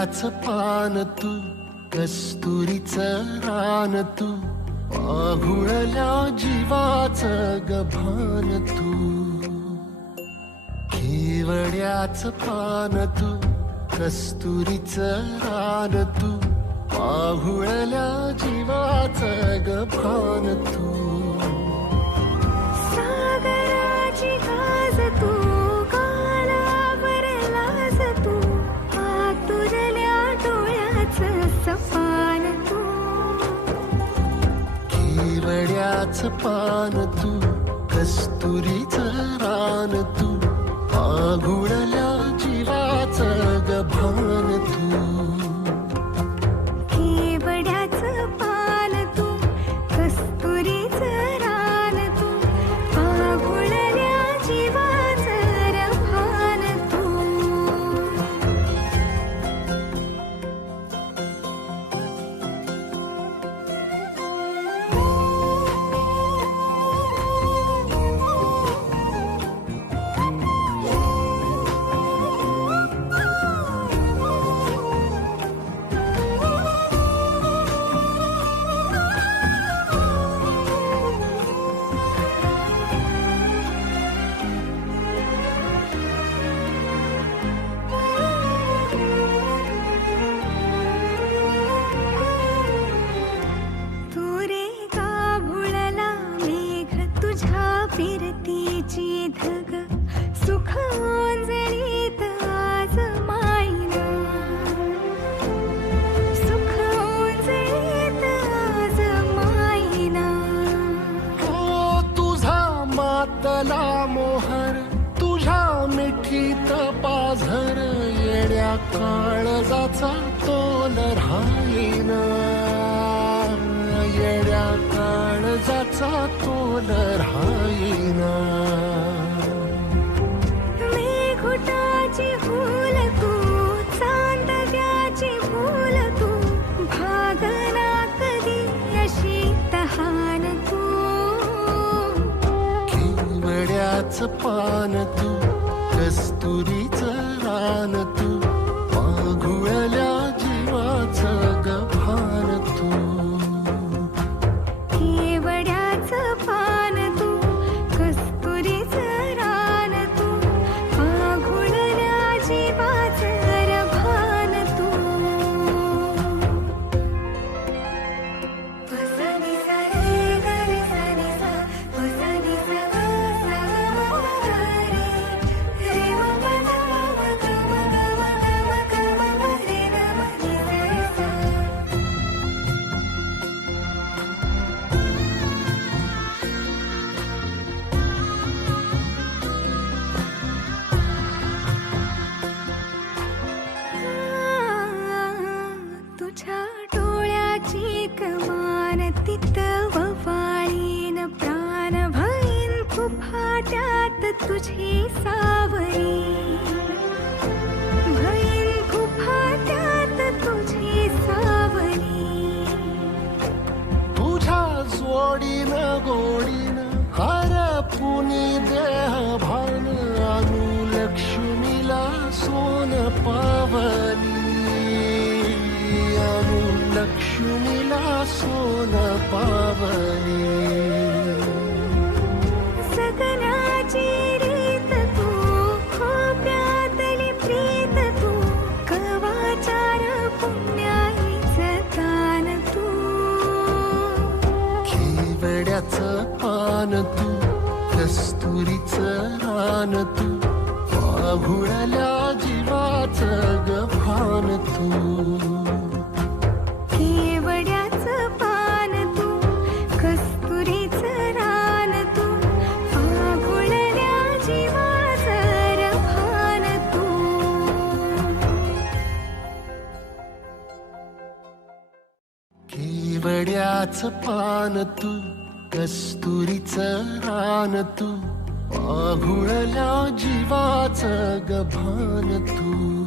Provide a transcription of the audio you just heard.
केवड्याच पान तू कस्तुरीच रान तू पाघुळल्या जीवाच गभान तू. खेवड्याच पान तू कस्तुरीच रान तू आघुळल्या जीवाच गभान तू. केवड्याच पान तू कस्तुरीच रान तू पाघुळल्या काळजाचा तोल राहीना. येड्या काळजाचा तोल राहीना. मेघुटाची फूल तू चांदव्याची फूल तू भागना कधी अशी तहान तू? केवड्याच पान तू कस्तुरीच रान तू तुझी सावरी. भईन तुझी सावरी. तुझ्या जोडीन गोडीन हर पुनी देह भान अनु लक्ष्मीला सोन पावली. अनु लक्ष्मीला सोन पावली. कस्तुरीच रान तू पाघुळल्या जीवाच गभान तू. केवड्याचं पान तू कस्तुरीचं रान तू आघुळल्या जीवाचं रभान तू. केवड्याच पान तू कस्तुरीच रान तू पाघुळल्या जीवाच गभान तू.